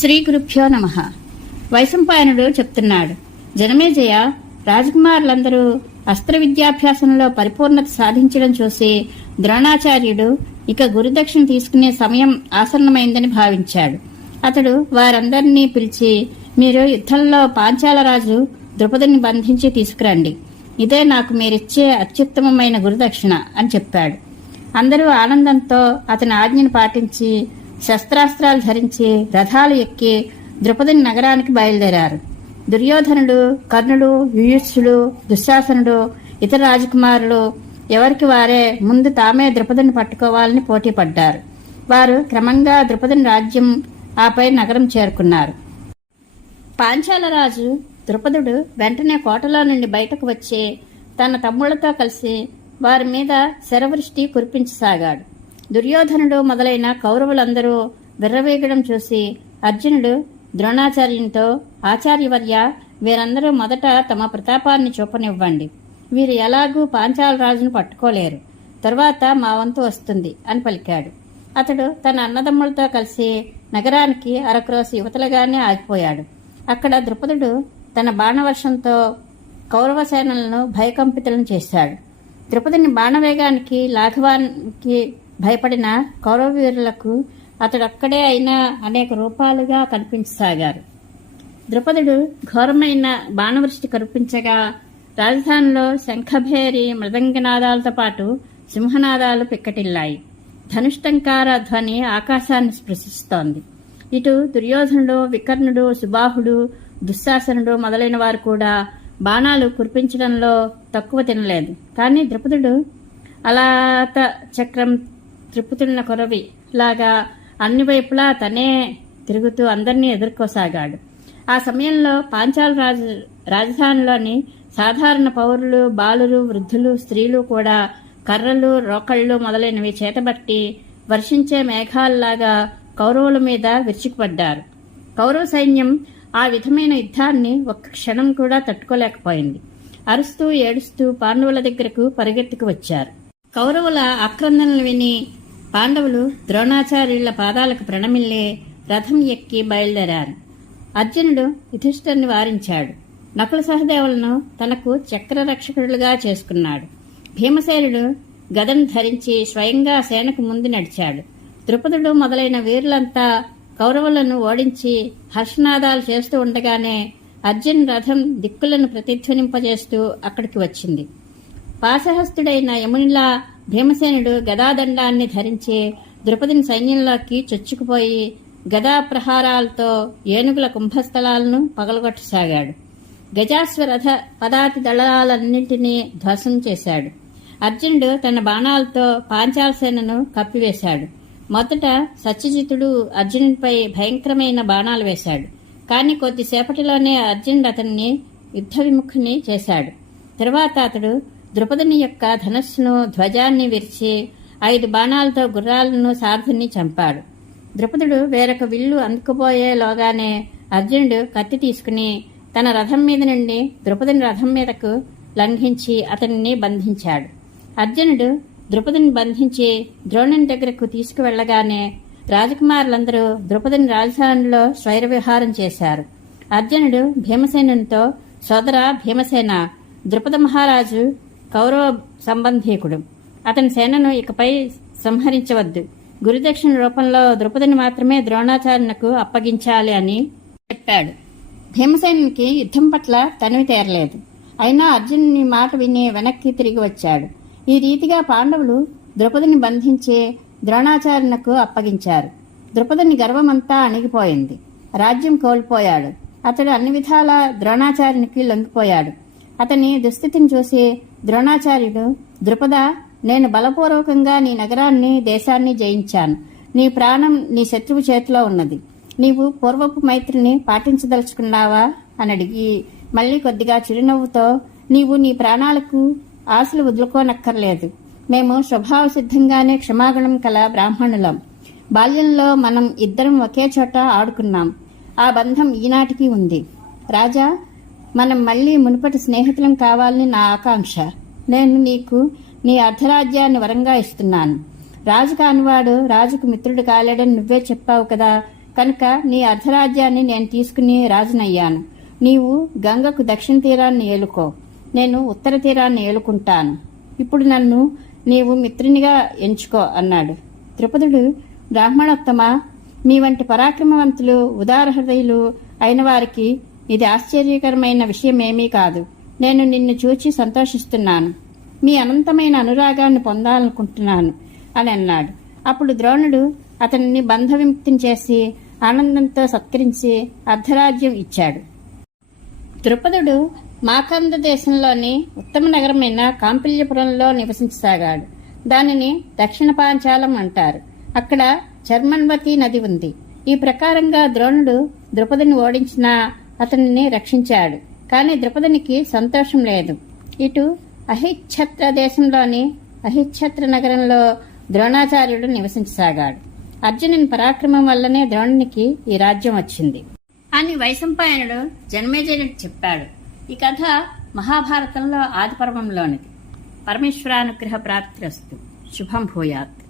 శ్రీ గురుభ్యో నమః. వైశంపాయనుడు చెప్తున్నాడు, జనమేజయ, రాజకుమారులందరూ అస్త్ర విద్యాభ్యాసంలో పరిపూర్ణత సాధించడం చూసి ద్రోణాచార్యుడు ఇక గురుదక్షిణ తీసుకునే సమయం ఆసన్నమైందని భావించాడు. అతడు వారందరినీ పిలిచి, మీరు యుద్ధంలో పాంచాలరాజు ద్రుపదుని బంధించి తీసుకురండి. ఇదే నాకు మీరిచ్చే అత్యుత్తమమైన గురుదక్షిణ అని చెప్పాడు. అందరూ ఆనందంతో అతని ఆజ్ఞను పాటించి శస్త్రాస్త్రాలు ధరించి రథాలు ఎక్కి ద్రుపదుని నగరానికి బయలుదేరారు. దుర్యోధనుడు, కర్ణుడు, యుయుత్సుడు, దుశ్శాసనుడు, ఇతర రాజకుమారులు ఎవరికి వారే ముందు తామే ద్రుపదుని పట్టుకోవాలని పోటీ పడ్డారు. వారు క్రమంగా ద్రుపదుని రాజ్యం ఆపై నగరం చేరుకున్నారు. పాంచాలరాజు ద్రుపదుడు వెంటనే కోటలో నుండి బయటకు వచ్చి తన తమ్ముళ్లతో కలిసి వారి మీద శరవృష్టి కురిపించసాగాడు. దుర్యోధనుడు మొదలైన కౌరవులందరూ విర్రవీగడం చూసి అర్జునుడు ద్రోణాచార్యునితో, ఆచార్యవర్య, వీరందరూ మొదట తమ ప్రతాపాన్ని చూపనివ్వండి. వీరు ఎలాగూ పాంచాలరాజును పట్టుకోలేరు. తరువాత మా వంతు వస్తుంది అని పలికాడు. అతడు తన అన్నదమ్ములతో కలిసి నగరానికి అరక్రోసి యువతలుగానే ఆగిపోయాడు. అక్కడ ద్రుపదుడు తన బాణవర్షంతో కౌరవ సేనలను భయకంపితులను చేశాడు. ద్రుపదుని బాణవేగానికి, లాఘవానికి భయపడిన కౌరవ వీరులకు అతడొక్కడే అయినా అనేక రూపాలుగా కనిపించసాగారు. ద్రుపదుడు ఘోరమైన బాణవృష్టి కనిపించగా రాజధానిలో శంఖభేరి మృదంగనాదాలతో పాటు సింహనాదాలు పిక్కటిల్లాయి. ధనుష్టంకార ధ్వని ఆకాశాన్ని స్పృశిస్తోంది. ఇటు దుర్యోధనుడు, వికర్ణుడు, సుబాహుడు, దుశ్శాసనుడు మొదలైన వారు కూడా బాణాలు కురిపించడంలో తక్కువ తినలేదు. కానీ ద్రుపదుడు అలాత చక్రం త్రిపుతున్న కొరవి లాగా అన్ని వైపులా తనే తిరుగుతూ అందరినీ ఎదుర్కోసాగాడు. ఆ సమయంలో పాంచాల రాజధానిలోని సాధారణ పౌరులు, బాలురు, వృద్ధులు, స్త్రీలు కూడా కర్రలు, రోకళ్లు మొదలైనవి చేతబట్టి వర్షించే మేఘాల్లాగా కౌరవుల మీద విరుచుకుపడ్డారు. కౌరవ సైన్యం ఆ విధమైన యుద్ధాన్ని ఒక్క క్షణం కూడా తట్టుకోలేకపోయింది. అరుస్తూ ఏడుస్తూ పాండవుల దగ్గరకు పరిగెత్తుకు వచ్చారు. కౌరవుల ఆక్రందనలు విని పాండవులు ద్రోణాచార్యుల పాదాలకు ప్రణమిల్లే రథం ఎక్కి బయలుదేరారు. అర్జునుడు యుధిష్ఠిరుని వారించాడు. నకుల సహదేవులను తనకు చక్రరక్షకులుగా చేసుకున్నాడు. భీమసేనుడు గదను ధరించి స్వయంగా సేనకు ముందు నడిచాడు. ద్రుపదుడు మొదలైన వీరులంతా కౌరవులను ఓడించి హర్షనాదాలు చేస్తూ ఉండగానే అర్జున్ రథం దిక్కులను ప్రతిధ్వనింపజేస్తూ అక్కడికి వచ్చింది. పాశహస్తుడైన యమునిలా భీమసేనుడు గదాదండాన్ని ధరించి ద్రుపదుని సైన్యంలోకి చొచ్చుకుపోయి గదా ప్రహారాలతో ఏనుగుల కుంభస్థలాలను పగలగొట్టసాగాడు. గజాశ్వరథ పదాతి దళాలన్నింటినీ ధ్వంసం చేశాడు. అర్జునుడు తన బాణాలతో పాంచాల సేనను కప్పివేశాడు. మొదట సత్యజితుడు అర్జునుడిపై భయంకరమైన బాణాలు వేశాడు. కానీ కొద్దిసేపటిలోనే అర్జునుడు అతన్ని యుద్ధ విముఖుని చేశాడు. తరువాత అతడు ద్రుపదుని యొక్క ధనస్సును, ధ్వజాన్ని విరిచి 5 బాణాలతో గుర్రాలను, సారథిని చంపాడు. ద్రుపదుడు వేరొక విల్లు అందుకుపోయేలోగానే అర్జునుడు కత్తి తీసుకుని తన రథం మీద నుండి ద్రుపదుని రథం మీదకు లంఘించి అతనిని బంధించాడు. అర్జునుడు ద్రుపదుని బంధించి ద్రోణుని దగ్గరకు తీసుకువెళ్లగానే రాజకుమారులందరూ ద్రుపదుని రాజధానిలో స్వైర విహారం చేశారు. అర్జునుడు భీమసేనునితో, సోదర భీమసేన, ద్రుపద మహారాజు కౌరవ సంబంధీకుడు. అతని సేనను ఇకపై సంహరించవద్దు. గురుదక్షిణ రూపంలో ద్రుపదుని మాత్రమే ద్రోణాచార్యునకు అప్పగించాలి అని చెప్పాడు. భీమసేనునికి యుద్ధం పట్ల తనివి తీరలేదు. అయినా అర్జునుని మాట విని వెనక్కి తిరిగి వచ్చాడు. ఈ రీతిగా పాండవులు ద్రుపదుని బంధించి ద్రోణాచార్యునకు అప్పగించారు. ద్రుపదుని గర్వమంతా అణిగిపోయింది. రాజ్యం కోల్పోయాడు. అతడు అన్ని విధాలా ద్రోణాచార్యునికి లొంగిపోయాడు. అతని దుస్థితిని చూసి ద్రోణాచార్యుడు, ద్రుపద, నేను బలపూర్వకంగా నీ నగరాన్ని, దేశాన్ని జయించాను. నీ ప్రాణం నీ శత్రువు చేతిలో ఉన్నది. నీవు పూర్వపు మైత్రిని పాటించదలుచుకున్నావా అని అడిగి మళ్లీ కొద్దిగా చిరునవ్వుతో, నీవు నీ ప్రాణాలకు ఆశలు వదులుకోనక్కర్లేదు. మేము స్వభావ సిద్ధంగానే క్షమాగుణం కల బ్రాహ్మణులం. బాల్యంలో మనం ఇద్దరం ఒకే చోట ఆడుకున్నాం. ఆ బంధం ఈనాటికి ఉంది. రాజా, మనం మళ్లీ మునుపటి స్నేహితులం కావాలని నా ఆకాంక్ష. నేను నీకు నీ అర్ధరాజ్యాన్ని వరంగా ఇస్తున్నాను. రాజు కానివాడు రాజుకు మిత్రుడు కాలేడని నువ్వే చెప్పావు కదా. కనుక నీ అర్ధరాజ్యాన్ని నేను తీసుకుని రాజునయ్యాను. నీవు గంగకు దక్షిణ తీరాన్ని ఏలుకో, నేను ఉత్తర తీరాన్ని ఏలుకుంటాను. ఇప్పుడు నన్ను నీవు మిత్రునిగా ఎంచుకో అన్నాడు. ద్రుపదుడు, బ్రాహ్మణోత్తమ, మీ వంటి పరాక్రమవంతులు ఉదార హృదయులు అయిన వారికి ఇది ఆశ్చర్యకరమైన విషయమేమీ కాదు. నేను నిన్ను చూచి సంతోషిస్తున్నాను. మీ అనంతమైన అనురాగాన్ని పొందాలనుకుంటున్నాను అని అన్నాడు. అప్పుడు ద్రోణుడు అతనిని బంధ విముక్తిని చేసి ఆనందంతో సత్కరించి అర్ధరాజ్యం ఇచ్చాడు. ద్రుపదుడు మాకంద దేశంలోని ఉత్తమ నగరమైన కాంపిల్యపురంలో నివసించసాగాడు. దానిని దక్షిణ పాంచాలం అంటారు. అక్కడ చర్మన్వతి నది ఉంది. ఈ ప్రకారంగా ద్రోణుడు ద్రుపదుని ఓడించినా అతనిని రక్షించాడు. కానీ ద్రుపదునికి సంతోషం లేదు. ఇటు అహిచ్ఛత్ర దేశంలోని అహిచ్ఛత్ర నగరంలో ద్రోణాచార్యుడు నివసించసాగాడు. అర్జునుని పరాక్రమం వల్లనే ద్రోణునికి ఈ రాజ్యం వచ్చింది అని వైశంపాయనుడు జనమేజయుడికి చెప్పాడు. ఈ కథ మహాభారతంలో ఆదిపర్వంలోనిది. పరమేశ్వరానుగ్రహ ప్రాప్తిరస్తు. శుభం భూయాత్.